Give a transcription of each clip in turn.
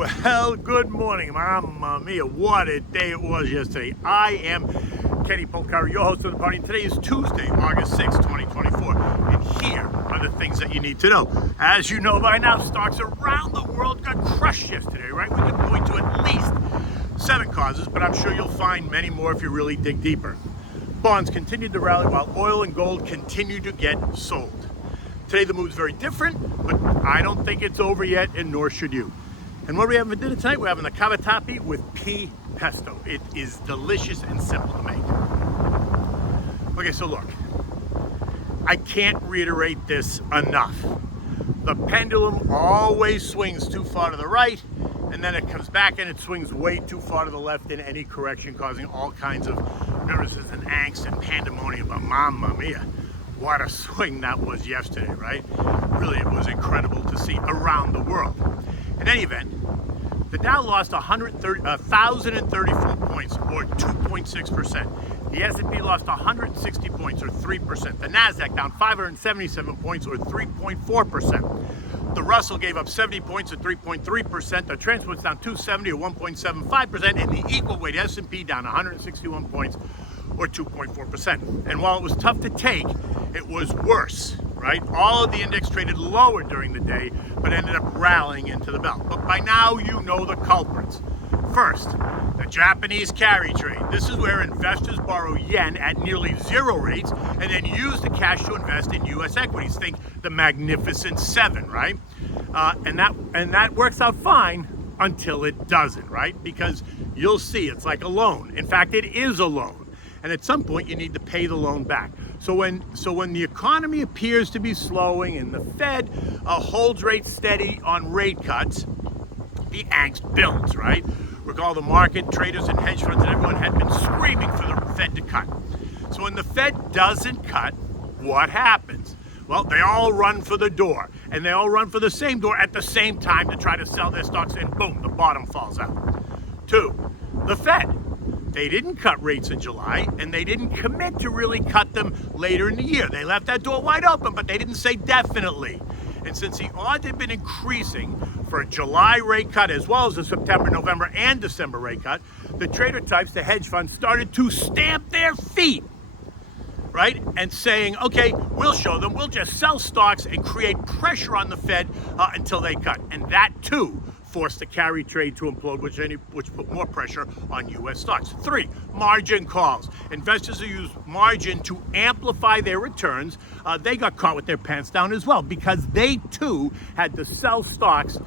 Well, good morning, Mamma Mia. What a day it was yesterday. I am Kenny Polcari, your host of the party, and today is Tuesday, August 6, 2024. And here are the things that you need to know. As you know by now, stocks around the world got crushed yesterday, right? We could point to at least 7 causes, but I'm sure you'll find many more if you really dig deeper. Bonds continued to rally while oil and gold continued to get sold. Today the move's very different, but I don't think it's over yet, and nor should you. And what are we having for dinner tonight? We're having the cavatappi with pea pesto. It is delicious and simple to make. Okay, so look, I can't reiterate this enough. The pendulum always swings too far to the right, and then it comes back and it swings way too far to the left in any correction, causing all kinds of nervousness and angst and pandemonium. But mamma mia, what a swing that was yesterday, right? Really, it was incredible to see around the world. In any event, the Dow lost 1,034 points, or 2.6%. The S&P lost 160 points, or 3%. The Nasdaq down 577 points, or 3.4%. The Russell gave up 70 points, or 3.3%. The Transport's down 270, or 1.75%, and the equal weight S&P down 161 points, or 2.4%. And while it was tough to take, it was worse, right? All of the index traded lower during the day, but ended up rallying into the bell. But by now, you know the culprits. First, the Japanese carry trade. This is where investors borrow yen at nearly zero rates and then use the cash to invest in U.S. equities. Think the Magnificent Seven, right? And that works out fine until it doesn't, right? Because you'll see it's like a loan. In fact, it is a loan. And at some point, you need to pay the loan back. So when the economy appears to be slowing and the Fed holds rates steady on rate cuts, the angst builds, right? Recall the market, traders and hedge funds and everyone had been screaming for the Fed to cut. So when the Fed doesn't cut, what happens? Well, they all run for the door, and they all run for the same door at the same time to try to sell their stocks, and boom, the bottom falls out. 2, the Fed. They didn't cut rates in July, and they didn't commit to really cut them later in the year. They left that door wide open, but they didn't say definitely. And since the odds had been increasing for a July rate cut as well as a September, November, and December rate cut, the trader types, the hedge funds, started to stamp their feet, right? And saying, okay, we'll show them. We'll just sell stocks and create pressure on the Fed until they cut. And that, too, forced the carry trade to implode, which put more pressure on U.S. stocks. 3, margin calls. Investors who use margin to amplify their returns, they got caught with their pants down as well, because they too had to sell stocks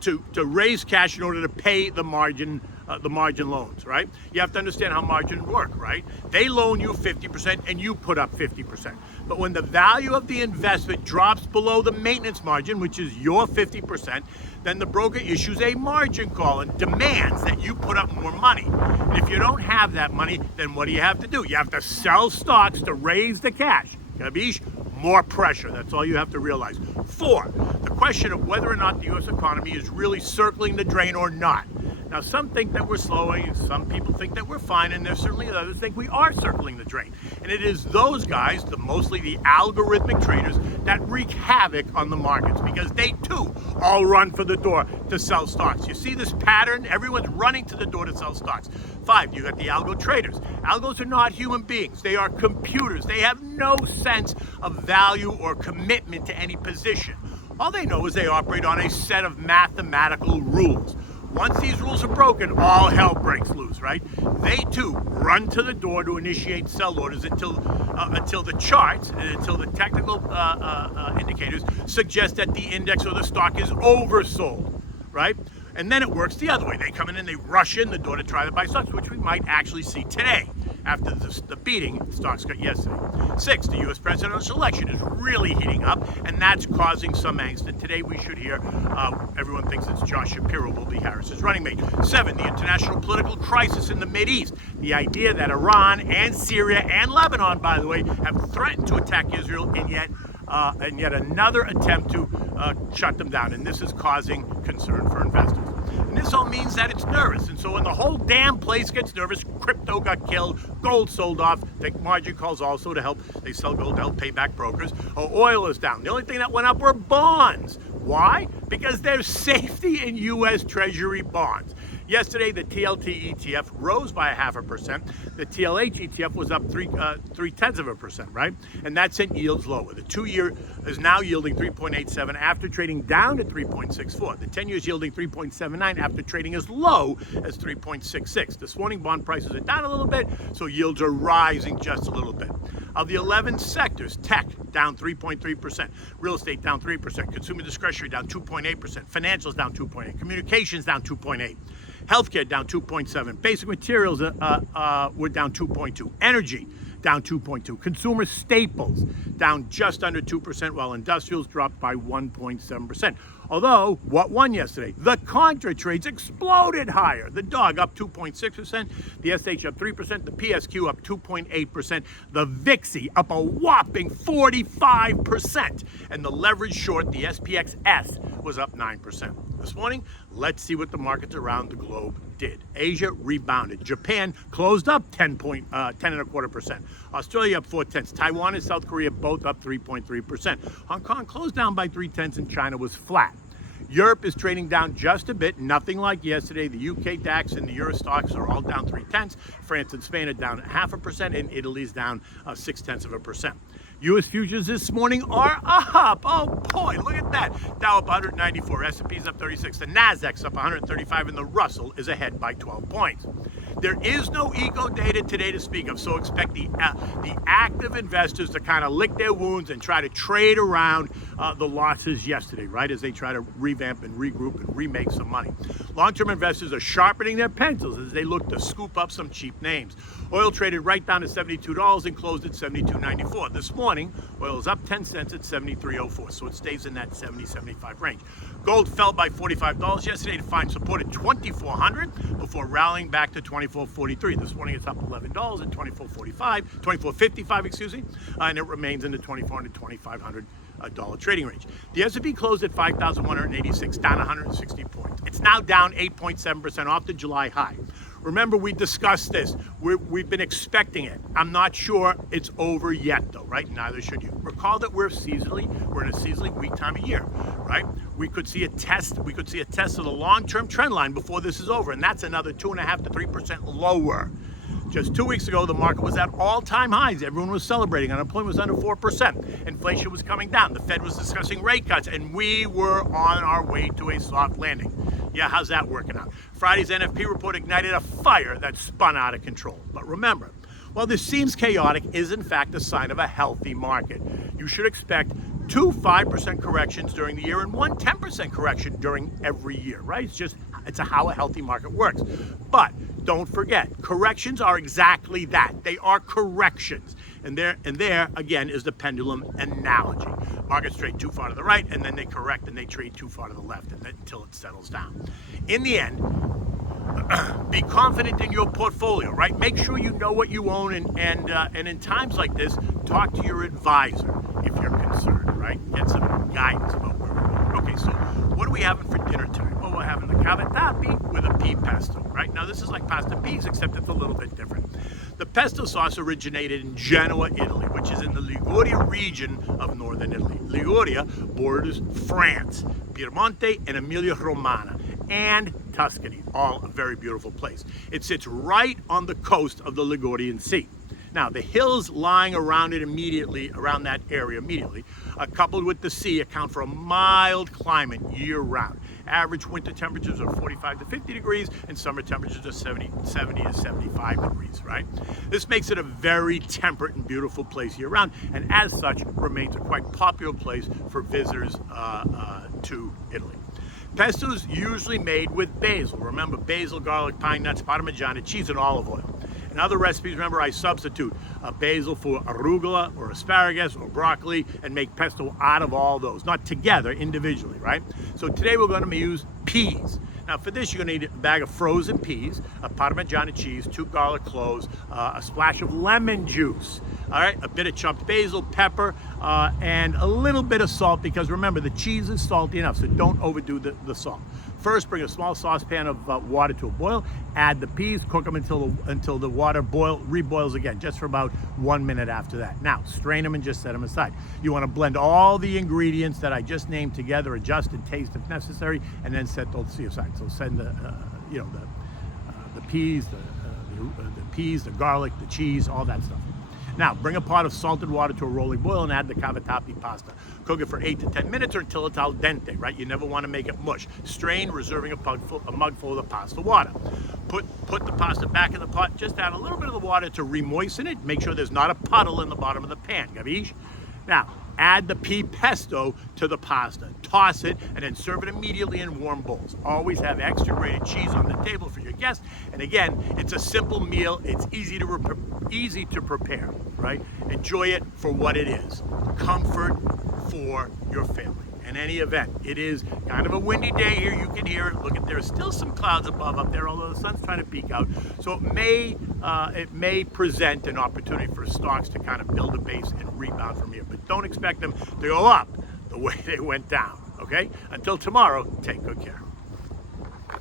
to raise cash in order to pay the margin loans, right? You have to understand how margin work, right? They loan you 50% and you put up 50%. But when the value of the investment drops below the maintenance margin, which is your 50%, then the broker issues a margin call and demands that you put up more money. And if you don't have that money, then what do you have to do? You have to sell stocks to raise the cash. Gabish? More pressure. That's all you have to realize. 4, the question of whether or not the U.S. economy is really circling the drain or not. Now, some think that we're slowing, some people think that we're fine, and there's certainly others think we are circling the drain. And it is those guys, mostly the algorithmic traders, that wreak havoc on the markets, because they too all run for the door to sell stocks. You see this pattern? Everyone's running to the door to sell stocks. 5, you got the algo traders. Algos are not human beings. They are computers. They have no sense of value or commitment to any position. All they know is they operate on a set of mathematical rules. Once these rules are broken, all hell breaks loose, right? They too run to the door to initiate sell orders until the charts and until the technical indicators suggest that the index or the stock is oversold, right? And then it works the other way. They come in and they rush in the door to try to buy stocks, which we might actually see today after the beating stocks got yesterday. 6, the U.S. presidential election is really heating up, and that's causing some angst. And today we should hear everyone thinks it's Josh Shapiro will be Harris's running mate. 7, the international political crisis in the Mideast. The idea that Iran and Syria and Lebanon, by the way, have threatened to attack Israel, and yet another attempt to shut them down. And this is causing concern for investors. And this all means that it's nervous. And so when the whole damn place gets nervous, crypto got killed, gold sold off, take margin calls also to help, they sell gold to help pay back brokers. Oil is down. The only thing that went up were bonds. Why? Because there's safety in U.S. Treasury bonds. Yesterday, the TLT ETF rose by 0.5%. The TLH ETF was up 0.3%, right? And that sent yields lower. The 2-year is now yielding 3.87 after trading down to 3.64. The 10-year is yielding 3.79 after trading as low as 3.66. This morning, bond prices are down a little bit, so yields are rising just a little bit. Of the 11 sectors, tech down 3.3%, real estate down 3%, consumer discretionary down 2.8%, financials down 2.8%, communications down 2.8%. Healthcare down 2.7%. Basic materials were down 2.2%. Energy down 2.2%. Consumer staples down just under 2%, while industrials dropped by 1.7%. Although, what won yesterday? The contra trades exploded higher. The dog up 2.6%, the SH up 3%, the PSQ up 2.8%, the VIXI up a whopping 45%, and the leverage short, the SPXS, was up 9%. This morning, let's see what the markets around the globe did. Asia rebounded. Japan closed up 10.25%. Australia up 0.4. Taiwan and South Korea both up 3.3%. Hong Kong closed down by 0.3, and China was flat. Europe is trading down just a bit, nothing like yesterday. The UK DAX and the Euro stocks are all down 0.3. France and Spain are down 0.5%, and Italy's down 0.6%. U.S. futures this morning are up. Oh boy, look at that. Dow up 194, S&P's up 36, the Nasdaq's up 135, and the Russell is ahead by 12 points. There is no eco data today to speak of, so expect the active investors to kind of lick their wounds and try to trade around the losses yesterday, right, as they try to revamp and regroup and remake some money. Long-term investors are sharpening their pencils as they look to scoop up some cheap names. Oil traded right down to $72 and closed at $72.94. This morning, oil is up 10 cents at $73.04, so it stays in that $70-$75 range. Gold fell by $45 yesterday to find support at $2,400 before rallying back to $24.43. This morning, it's up $11 at $24.55, and it remains in the $2,400 to $2,500 trading range. The S&P closed at 5,186, down 160 points. It's now down 8.7% off the July high. Remember, we discussed this. We've been expecting it. I'm not sure it's over yet, though, right? Neither should you. Recall that we're in a seasonally weak time of year, right? We could see a test. We could see a test of the long-term trend line before this is over, and that's another 2.5% to 3% lower. Just 2 weeks ago, the market was at all-time highs. Everyone was celebrating. Unemployment was under 4%. Inflation was coming down. The Fed was discussing rate cuts, and we were on our way to a soft landing. Yeah, how's that working out? Friday's NFP report ignited a fire that spun out of control. But remember, while this seems chaotic, is in fact a sign of a healthy market. You should expect 2 5% corrections during the year and 1 10% correction during every year, right? It's how a healthy market works. But don't forget, corrections are exactly that. They are corrections. And there again is the pendulum analogy. Markets trade too far to the right, and then they correct, and they trade too far to the left, and until it settles down. In the end, be confident in your portfolio, right? Make sure you know what you own, and in times like this, talk to your advisor if you're concerned, right? Get some guidance about where we're going. Okay, so what are we having for dinner tonight? Well, we're having the cavatappi with a pea pesto, right? Now, this is like pasta peas, except it's a little bit different. The pesto sauce originated in Genoa, Italy, which is in the Liguria region of northern Italy. Liguria borders France, Piemonte, and Emilia-Romagna, and Tuscany, all a very beautiful place. It sits right on the coast of the Ligurian Sea. Now, the hills lying around it around that area immediately, coupled with the sea, account for a mild climate year-round. Average winter temperatures are 45 to 50 degrees, and summer temperatures are 70 to 75 degrees, right? This makes it a very temperate and beautiful place year-round, and as such, remains a quite popular place for visitors to Italy. Pesto is usually made with basil. Remember, basil, garlic, pine nuts, parmigiana cheese, and olive oil. In other recipes, remember, I substitute basil for arugula or asparagus or broccoli and make pesto out of all those, not together, individually, right? So today we're going to use peas. Now for this, you're going to need a bag of frozen peas, a parmigiana cheese, 2 garlic cloves, a splash of lemon juice, all right, a bit of chopped basil, pepper, and a little bit of salt, because remember, the cheese is salty enough, so don't overdo the salt. First, bring a small saucepan of water to a boil. Add the peas, cook them until the water reboils again, just for about 1 minute after that. Now, strain them and just set them aside. You want to blend all the ingredients that I just named together, adjust and taste if necessary, and then set those aside. So send the peas, the garlic, the cheese, all that stuff. Now, bring a pot of salted water to a rolling boil and add the cavatappi pasta. Cook it for 8 to 10 minutes or until it's al dente, right? You never want to make it mush. Strain, reserving a mug full of the pasta water. Put the pasta back in the pot. Just add a little bit of the water to re-moisten it. Make sure there's not a puddle in the bottom of the pan. Capisce? Now, add the pea pesto to the pasta. Toss it and then serve it immediately in warm bowls. Always have extra grated cheese on the table for your guests. And again, it's a simple meal. It's easy to prepare, right? Enjoy it for what it is. Comfort for your family. In any event, it is kind of a windy day here. You can hear it. Look, there's still some clouds above up there, although the sun's trying to peek out. So it may present an opportunity for stocks to kind of build a base and rebound from here. But don't expect them to go up the way they went down, okay? Until tomorrow, take good care.